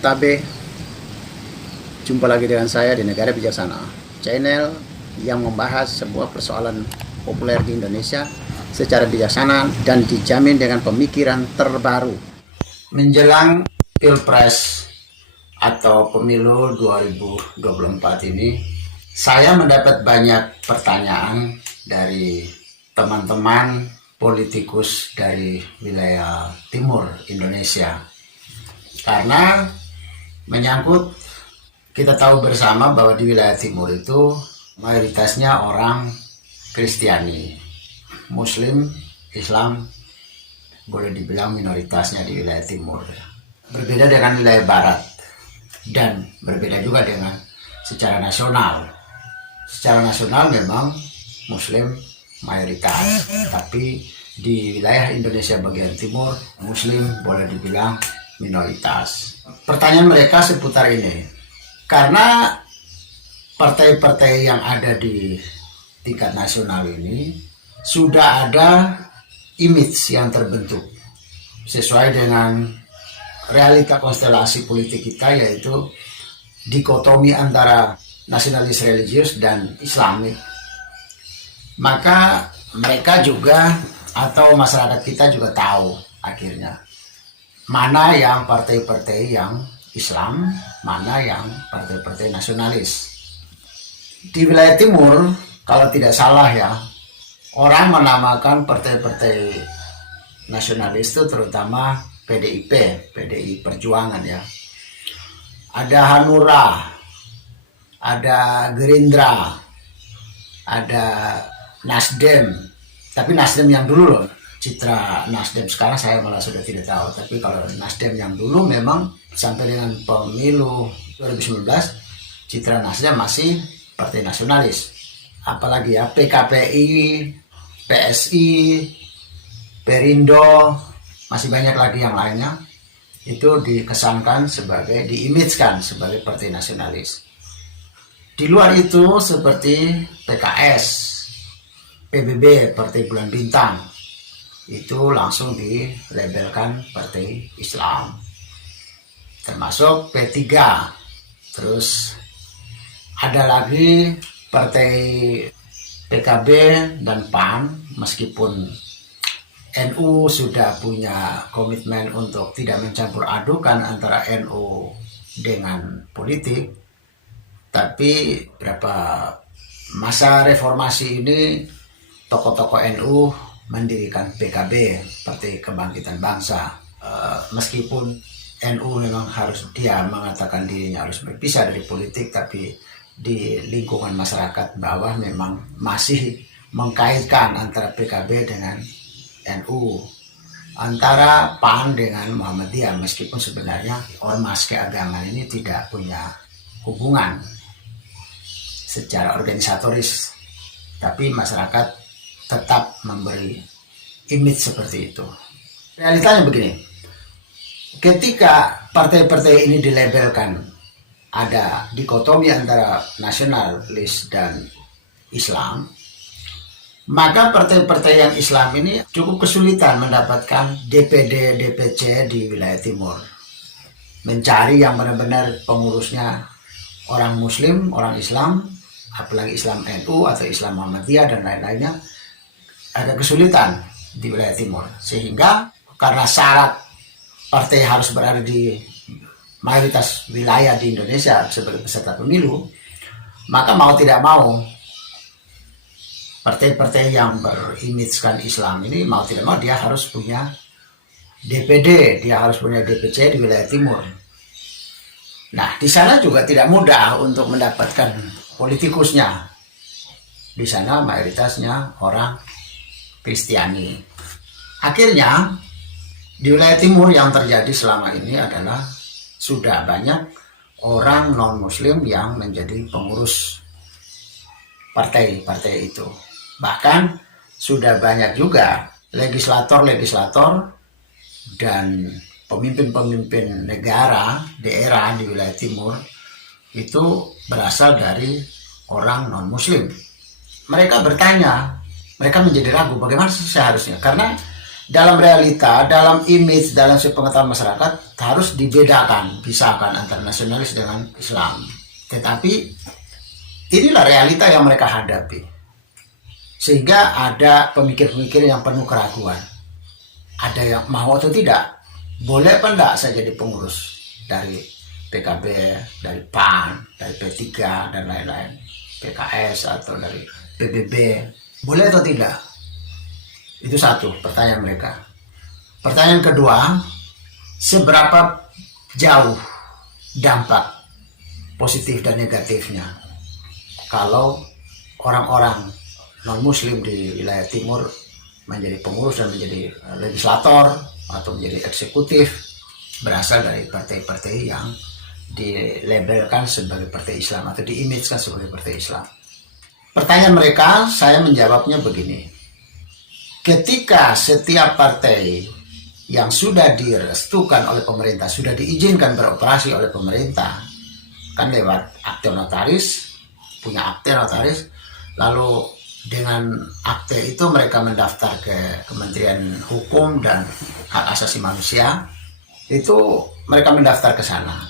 Tabe, jumpa lagi dengan saya di Negara Bijaksana, channel yang membahas sebuah persoalan populer di Indonesia secara bijaksana dan dijamin dengan pemikiran terbaru. Menjelang Pilpres atau Pemilu 2024 ini, saya mendapat banyak pertanyaan dari teman-teman politikus dari wilayah timur Indonesia. Karena menyangkut, kita tahu bersama bahwa di wilayah timur itu mayoritasnya orang Kristiani, Muslim, Islam boleh dibilang minoritasnya di wilayah timur. Berbeda dengan wilayah barat dan berbeda juga dengan secara nasional. Secara nasional memang Muslim mayoritas, tapi di wilayah Indonesia bagian timur Muslim boleh dibilang minoritas. Pertanyaan mereka seputar ini, karena partai-partai yang ada di tingkat nasional ini sudah ada image yang terbentuk sesuai dengan realita konstelasi politik kita, yaitu dikotomi antara nasionalis religius dan Islamik. Maka mereka juga atau masyarakat kita juga tahu akhirnya mana yang partai-partai yang Islam, mana yang partai-partai nasionalis. Di wilayah timur, kalau tidak salah ya, orang menamakan partai-partai nasionalis itu terutama PDIP, PDI Perjuangan ya. Ada Hanura, ada Gerindra, ada Nasdem, tapi Nasdem yang dulu loh. Citra Nasdem sekarang saya malah sudah tidak tahu, tapi kalau Nasdem yang dulu memang sampai dengan pemilu 2019 citra Nasdem masih partai nasionalis. Apalagi ya, PKPI, PSI, Perindo, masih banyak lagi yang lainnya, itu dikesankan sebagai, diimage-kan sebagai partai nasionalis. Di luar itu seperti PKS, PBB, Partai Bulan Bintang, itu langsung dilabelkan partai Islam. Termasuk P3. Terus ada lagi partai PKB dan PAN, meskipun NU sudah punya komitmen untuk tidak mencampur adukan antara NU dengan politik, tapi berapa masa reformasi ini tokoh-tokoh NU mendirikan PKB, Partai Kebangkitan Bangsa. Meskipun NU memang harus, dia mengatakan dirinya harus berpisah dari politik, tapi di lingkungan masyarakat bawah memang masih mengkaitkan antara PKB dengan NU, antara PAN dengan Muhammadiyah, meskipun sebenarnya ormas keagamaan ini tidak punya hubungan secara organisatoris, tapi masyarakat tetap memberi image seperti itu. Realitanya begini, ketika partai-partai ini dilabelkan ada dikotomi antara nasionalis dan Islam, maka partai-partai yang Islam ini cukup kesulitan mendapatkan DPD, DPC di wilayah timur. Mencari yang benar-benar pengurusnya orang Muslim, orang Islam, apalagi Islam NU atau Islam Muhammadiyah dan lain-lainnya, ada kesulitan di wilayah timur. Sehingga karena syarat partai harus berada di mayoritas wilayah di Indonesia sebagai peserta pemilu, maka mau tidak mau partai-partai yang berimagekan Islam ini mau tidak mau dia harus punya DPD, dia harus punya DPC di wilayah timur. Nah, di sana juga tidak mudah untuk mendapatkan politikusnya. Di sana mayoritasnya orang Kristiani. Akhirnya di wilayah timur yang terjadi selama ini adalah sudah banyak orang non-muslim yang menjadi pengurus partai-partai itu. Bahkan sudah banyak juga legislator-legislator dan pemimpin-pemimpin negara, daerah di wilayah timur itu berasal dari orang non-muslim. Mereka bertanya, mereka menjadi ragu bagaimana seharusnya, karena dalam realita, dalam image, dalam sepengetahuan masyarakat harus dibedakan, pisahkan antara nasionalis dengan Islam. Tetapi inilah realita yang mereka hadapi. Sehingga ada pemikir-pemikir yang penuh keraguan. Ada yang mau atau tidak, boleh apa enggak saya jadi pengurus dari PKB, dari PAN, dari P3 dan lain-lain, PKS atau dari PBB, boleh atau tidak? Itu satu pertanyaan mereka. Pertanyaan kedua, seberapa jauh dampak positif dan negatifnya kalau orang-orang non-muslim di wilayah timur menjadi pengurus dan menjadi legislator atau menjadi eksekutif berasal dari partai-partai yang dilabelkan sebagai partai Islam atau diimagekan sebagai partai Islam. Pertanyaan mereka, saya menjawabnya begini. Ketika setiap partai yang sudah direstukan oleh pemerintah, sudah diizinkan beroperasi oleh pemerintah, kan lewat akte notaris, punya akte notaris, lalu dengan akte itu mereka mendaftar ke Kementerian Hukum dan Hak Asasi Manusia, itu mereka mendaftar ke sana.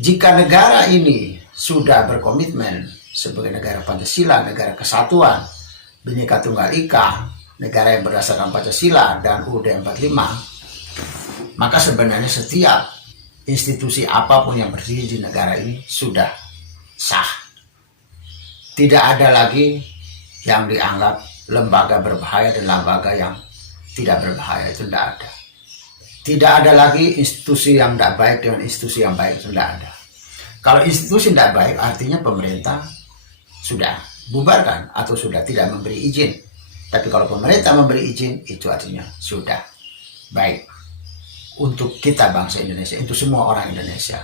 Jika negara ini sudah berkomitmen sebagai negara Pancasila, negara kesatuan, Bhinneka Tunggal Ika, negara yang berdasarkan Pancasila dan UUD 45, maka sebenarnya setiap institusi apapun yang berdiri di negara ini sudah sah. Tidak ada lagi yang dianggap lembaga berbahaya dan lembaga yang tidak berbahaya, itu tidak ada. Tidak ada lagi institusi yang tidak baik dengan institusi yang baik, itu tidak ada. Kalau institusi tidak baik, artinya pemerintah sudah bubarkan atau sudah tidak memberi izin. Tapi kalau pemerintah memberi izin, itu artinya sudah baik untuk kita bangsa Indonesia, untuk semua orang Indonesia.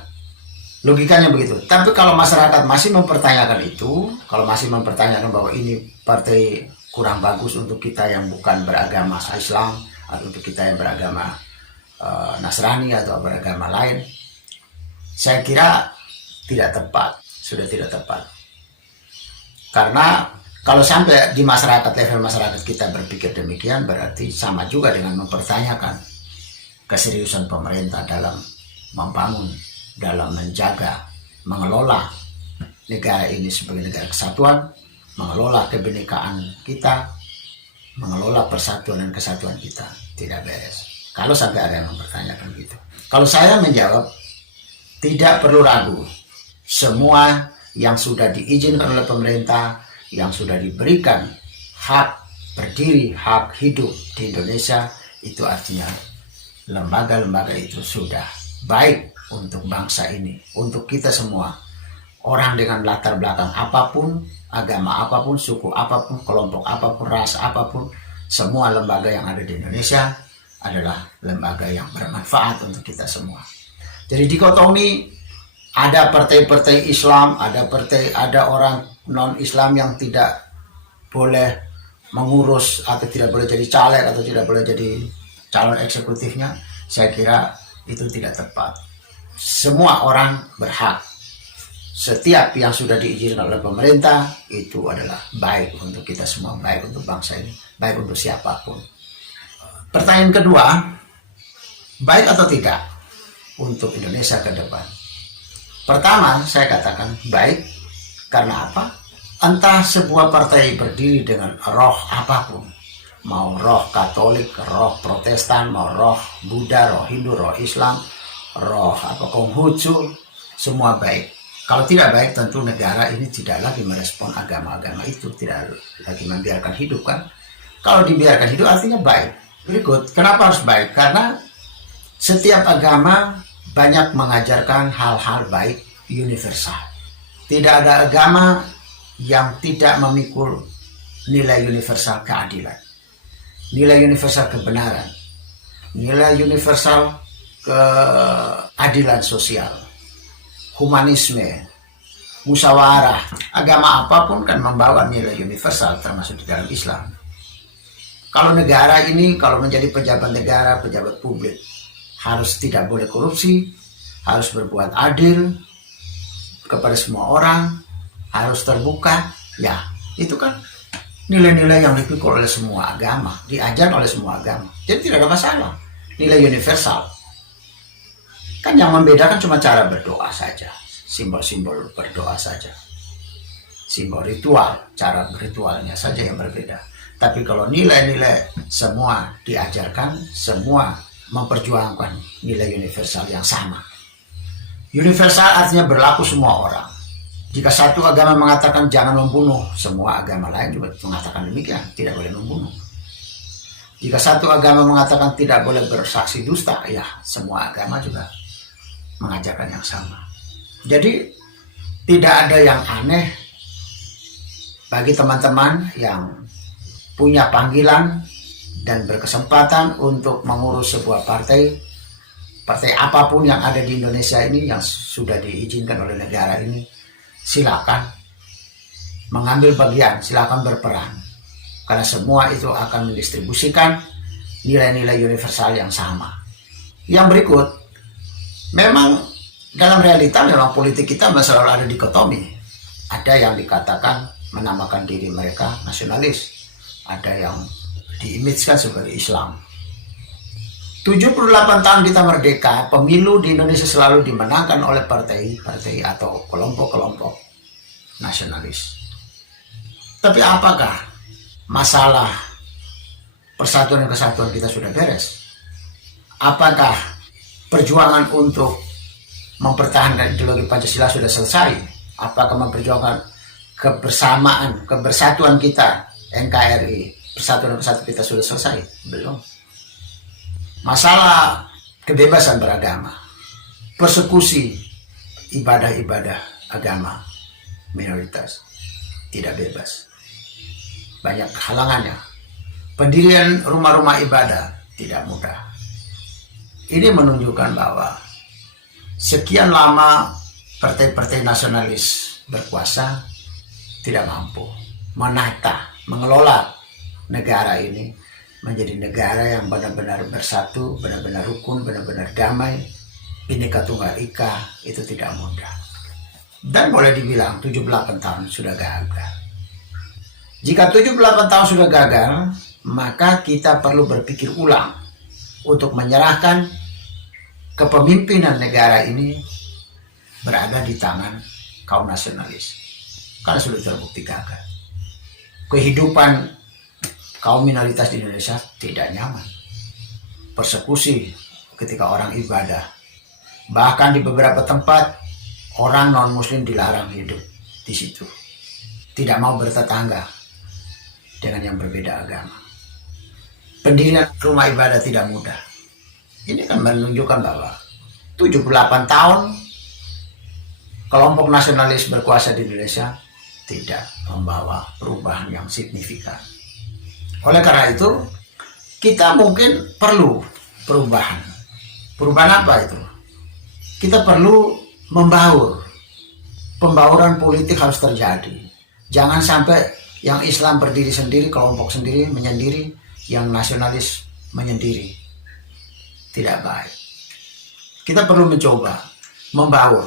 Logikanya begitu. Tapi kalau masyarakat masih mempertanyakan itu, kalau masih mempertanyakan bahwa ini partai kurang bagus untuk kita yang bukan beragama Islam, atau untuk kita yang beragama Nasrani atau beragama lain, saya kira tidak tepat, sudah tidak tepat. Karena kalau sampai di masyarakat, level masyarakat kita berpikir demikian, berarti sama juga dengan mempertanyakan keseriusan pemerintah dalam membangun, dalam menjaga, mengelola negara ini sebagai negara kesatuan, mengelola kebinekaan kita, mengelola persatuan dan kesatuan kita. Tidak beres kalau sampai ada yang mempertanyakan gitu. Kalau saya menjawab, tidak perlu ragu, semua yang sudah diizinkan oleh pemerintah, yang sudah diberikan hak berdiri, hak hidup di Indonesia, itu artinya lembaga-lembaga itu sudah baik untuk bangsa ini, untuk kita semua. Orang dengan latar belakang apapun, agama apapun, suku apapun, kelompok apapun, ras apapun, semua lembaga yang ada di Indonesia adalah lembaga yang bermanfaat untuk kita semua. Jadi dikotomi, ada partai-partai Islam, ada orang non-Islam yang tidak boleh mengurus atau tidak boleh jadi caleg atau tidak boleh jadi calon eksekutifnya, saya kira itu tidak tepat. Semua orang berhak. Setiap yang sudah diizinkan oleh pemerintah itu adalah baik untuk kita semua, baik untuk bangsa ini, baik untuk siapapun. Pertanyaan kedua, baik atau tidak untuk Indonesia ke depan? Pertama, saya katakan baik. Karena apa? Entah sebuah partai berdiri dengan roh apapun, mau roh Katolik, roh Protestan, mau roh Buddha, roh Hindu, roh Islam, roh Konghucu, semua baik. Kalau tidak baik, tentu negara ini tidak lagi merespon agama-agama itu, tidak lagi membiarkan hidup kan. Kalau dibiarkan hidup artinya baik. Berikut, kenapa harus baik? Karena setiap agama banyak mengajarkan hal-hal baik universal. Tidak ada agama yang tidak memikul nilai universal keadilan, nilai universal kebenaran, nilai universal keadilan sosial, humanisme, musyawarah. Agama apapun kan membawa nilai universal, termasuk di dalam Islam. Kalau negara ini, kalau menjadi pejabat negara, pejabat publik, harus tidak boleh korupsi, harus berbuat adil kepada semua orang, harus terbuka, ya itu kan nilai-nilai yang dipikul oleh semua agama, diajar oleh semua agama. Jadi tidak ada masalah. Nilai universal. Kan yang membedakan cuma cara berdoa saja, simbol-simbol berdoa saja, simbol ritual, cara ritualnya saja yang berbeda. Tapi kalau nilai-nilai semua diajarkan, semua memperjuangkan nilai universal yang sama. Universal artinya berlaku semua orang. Jika satu agama mengatakan jangan membunuh, semua agama lain juga mengatakan demikian, tidak boleh membunuh. Jika satu agama mengatakan tidak boleh bersaksi dusta, ya semua agama juga mengajarkan yang sama. Jadi tidak ada yang aneh bagi teman-teman yang punya panggilan dan berkesempatan untuk mengurus sebuah partai apapun yang ada di Indonesia ini yang sudah diizinkan oleh negara ini. Silakan mengambil bagian, silakan berperan, karena semua itu akan mendistribusikan nilai-nilai universal yang sama. Yang berikut, memang dalam realita memang politik kita selalu ada dikotomi. Ada yang dikatakan menamakan diri mereka nasionalis, ada yang diimajinkan sebagai Islam. 78 tahun kita merdeka, pemilu di Indonesia selalu dimenangkan oleh partai-partai atau kelompok-kelompok nasionalis. Tapi apakah masalah persatuan dan kesatuan kita sudah beres? Apakah perjuangan untuk mempertahankan ideologi Pancasila sudah selesai? Apakah memperjuangkan kebersamaan, kebersatuan kita, NKRI, persatuan dan kesatuan kita sudah selesai? Belum. Masalah kebebasan beragama, persekusi ibadah-ibadah agama minoritas tidak bebas, banyak halangannya. Pendirian rumah-rumah ibadah tidak mudah. Ini menunjukkan bahwa sekian lama partai-partai nasionalis berkuasa tidak mampu menata, mengelola negara ini menjadi negara yang benar-benar bersatu, benar-benar rukun, benar-benar damai, Bhinneka Tunggal Ika. Itu tidak mudah. Dan boleh dibilang 78 tahun sudah gagal. Jika 78 tahun sudah gagal, maka kita perlu berpikir ulang untuk menyerahkan kepemimpinan negara ini berada di tangan kaum nasionalis. Karena sudah terbukti gagal. Kehidupan kaum minoritas di Indonesia tidak nyaman. Persekusi ketika orang ibadah. Bahkan di beberapa tempat orang non-muslim dilarang hidup di situ. Tidak mau bertetangga dengan yang berbeda agama. Pendirian rumah ibadah tidak mudah. Ini kan menunjukkan bahwa 78 tahun kelompok nasionalis berkuasa di Indonesia tidak membawa perubahan yang signifikan. Oleh karena itu, kita mungkin perlu perubahan. Perubahan apa itu? Kita perlu membaur. Pembauran politik harus terjadi. Jangan sampai yang Islam berdiri sendiri, kelompok sendiri, menyendiri, yang nasionalis menyendiri. Tidak baik. Kita perlu mencoba membaur.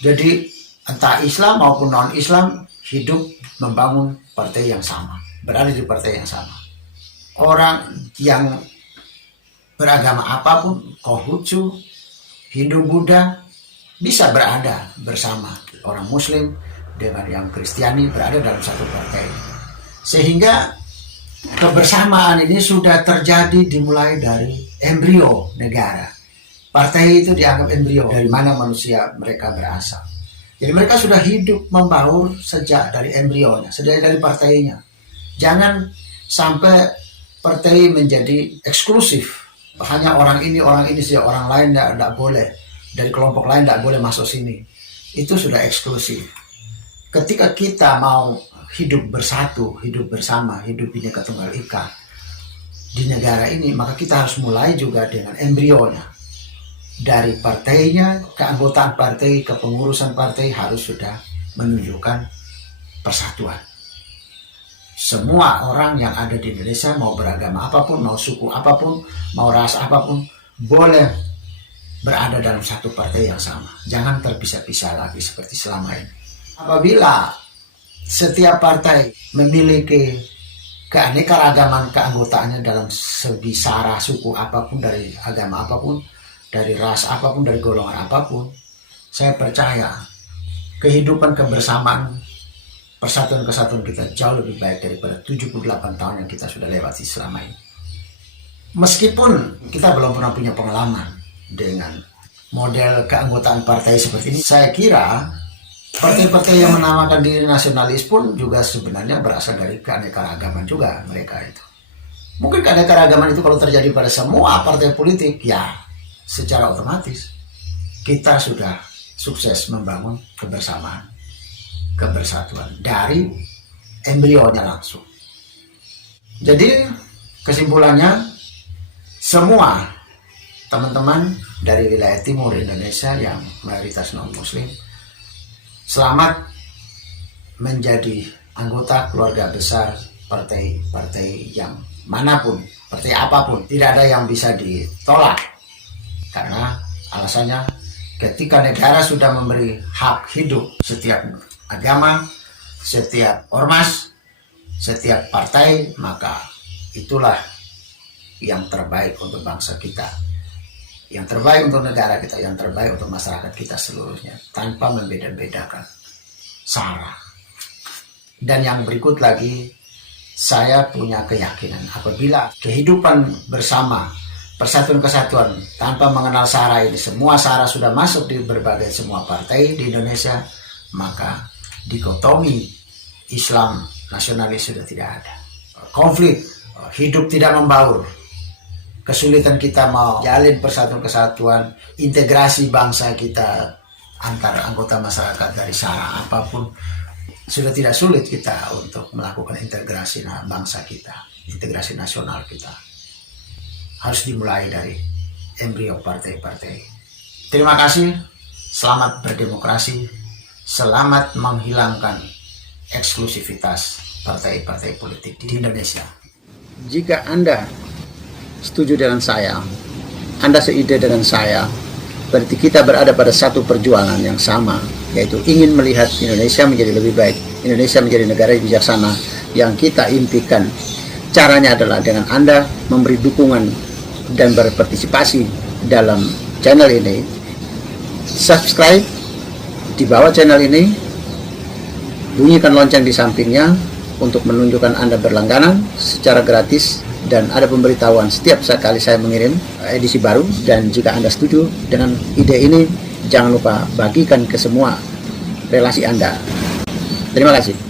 Jadi entah Islam maupun non-Islam hidup membangun partai yang sama, berada di partai yang sama. Orang yang beragama apapun, Konghucu, Hindu, Buddha, bisa berada bersama. Orang Muslim dengan yang Kristiani berada dalam satu partai. Sehingga kebersamaan ini sudah terjadi dimulai dari embrio negara. Partai itu dianggap embrio dari mana manusia mereka berasal. Jadi mereka sudah hidup membaur sejak dari embrionya, sejak dari partainya. Jangan sampai partai menjadi eksklusif. Hanya orang ini saja, orang lain tidak boleh. Dari kelompok lain tidak boleh masuk sini. Itu sudah eksklusif. Ketika kita mau hidup bersatu, hidup bersama, hidup Bhinneka Tunggal Ika di negara ini, maka kita harus mulai juga dengan embrionya. Dari partainya, keanggotaan partai, kepengurusan partai harus sudah menunjukkan persatuan. Semua orang yang ada di Indonesia, mau beragama apapun, mau suku apapun, mau ras apapun, boleh berada dalam satu partai yang sama. Jangan terpisah-pisah lagi seperti selama ini. Apabila setiap partai memiliki keanekaragaman keanggotaannya dalam segi sara, suku apapun, dari agama apapun, dari ras apapun, dari golongan apapun, saya percaya kehidupan kebersamaan, persatuan kesatuan kita jauh lebih baik daripada 78 tahun yang kita sudah lewati selama ini. Meskipun kita belum pernah punya pengalaman dengan model keanggotaan partai seperti ini, saya kira partai-partai yang menamakan diri nasionalis pun juga sebenarnya berasal dari keanekaragaman juga mereka itu. Mungkin keanekaragaman itu kalau terjadi pada semua partai politik, ya secara otomatis kita sudah sukses membangun kebersamaan, kebersatuan dari embrionya langsung. Jadi kesimpulannya, semua teman-teman dari wilayah timur Indonesia yang mayoritas non-muslim, selamat menjadi anggota keluarga besar partai-partai yang manapun, partai apapun. Tidak ada yang bisa ditolak, karena alasannya ketika negara sudah memberi hak hidup setiap agama, setiap ormas, setiap partai, maka itulah yang terbaik untuk bangsa kita, yang terbaik untuk negara kita, yang terbaik untuk masyarakat kita seluruhnya, tanpa membeda-bedakan sara. Dan yang berikut lagi, saya punya keyakinan apabila kehidupan bersama, persatuan kesatuan tanpa mengenal sara ini, semua sara sudah masuk di berbagai semua partai di Indonesia, maka dikotomi Islam nasionalis sudah tidak ada. Konflik, hidup tidak membaur, kesulitan kita mau jalin persatuan kesatuan, integrasi bangsa kita antar anggota masyarakat dari sara apapun, sudah tidak sulit kita untuk melakukan integrasi bangsa kita, integrasi nasional kita. Harus dimulai dari embrio partai-partai. Terima kasih, selamat berdemokrasi, selamat menghilangkan eksklusivitas partai-partai politik di Indonesia. Jika Anda setuju dengan saya, Anda seide dengan saya, berarti kita berada pada satu perjuangan yang sama, yaitu ingin melihat Indonesia menjadi lebih baik, Indonesia menjadi negara yang bijaksana yang kita impikan. Caranya adalah dengan Anda memberi dukungan dan berpartisipasi dalam channel ini. Subscribe di bawah channel ini, bunyikan lonceng di sampingnya untuk menunjukkan Anda berlangganan secara gratis, dan ada pemberitahuan setiap kali saya mengirim edisi baru. Dan jika Anda setuju dengan ide ini, jangan lupa bagikan ke semua relasi Anda. Terima kasih.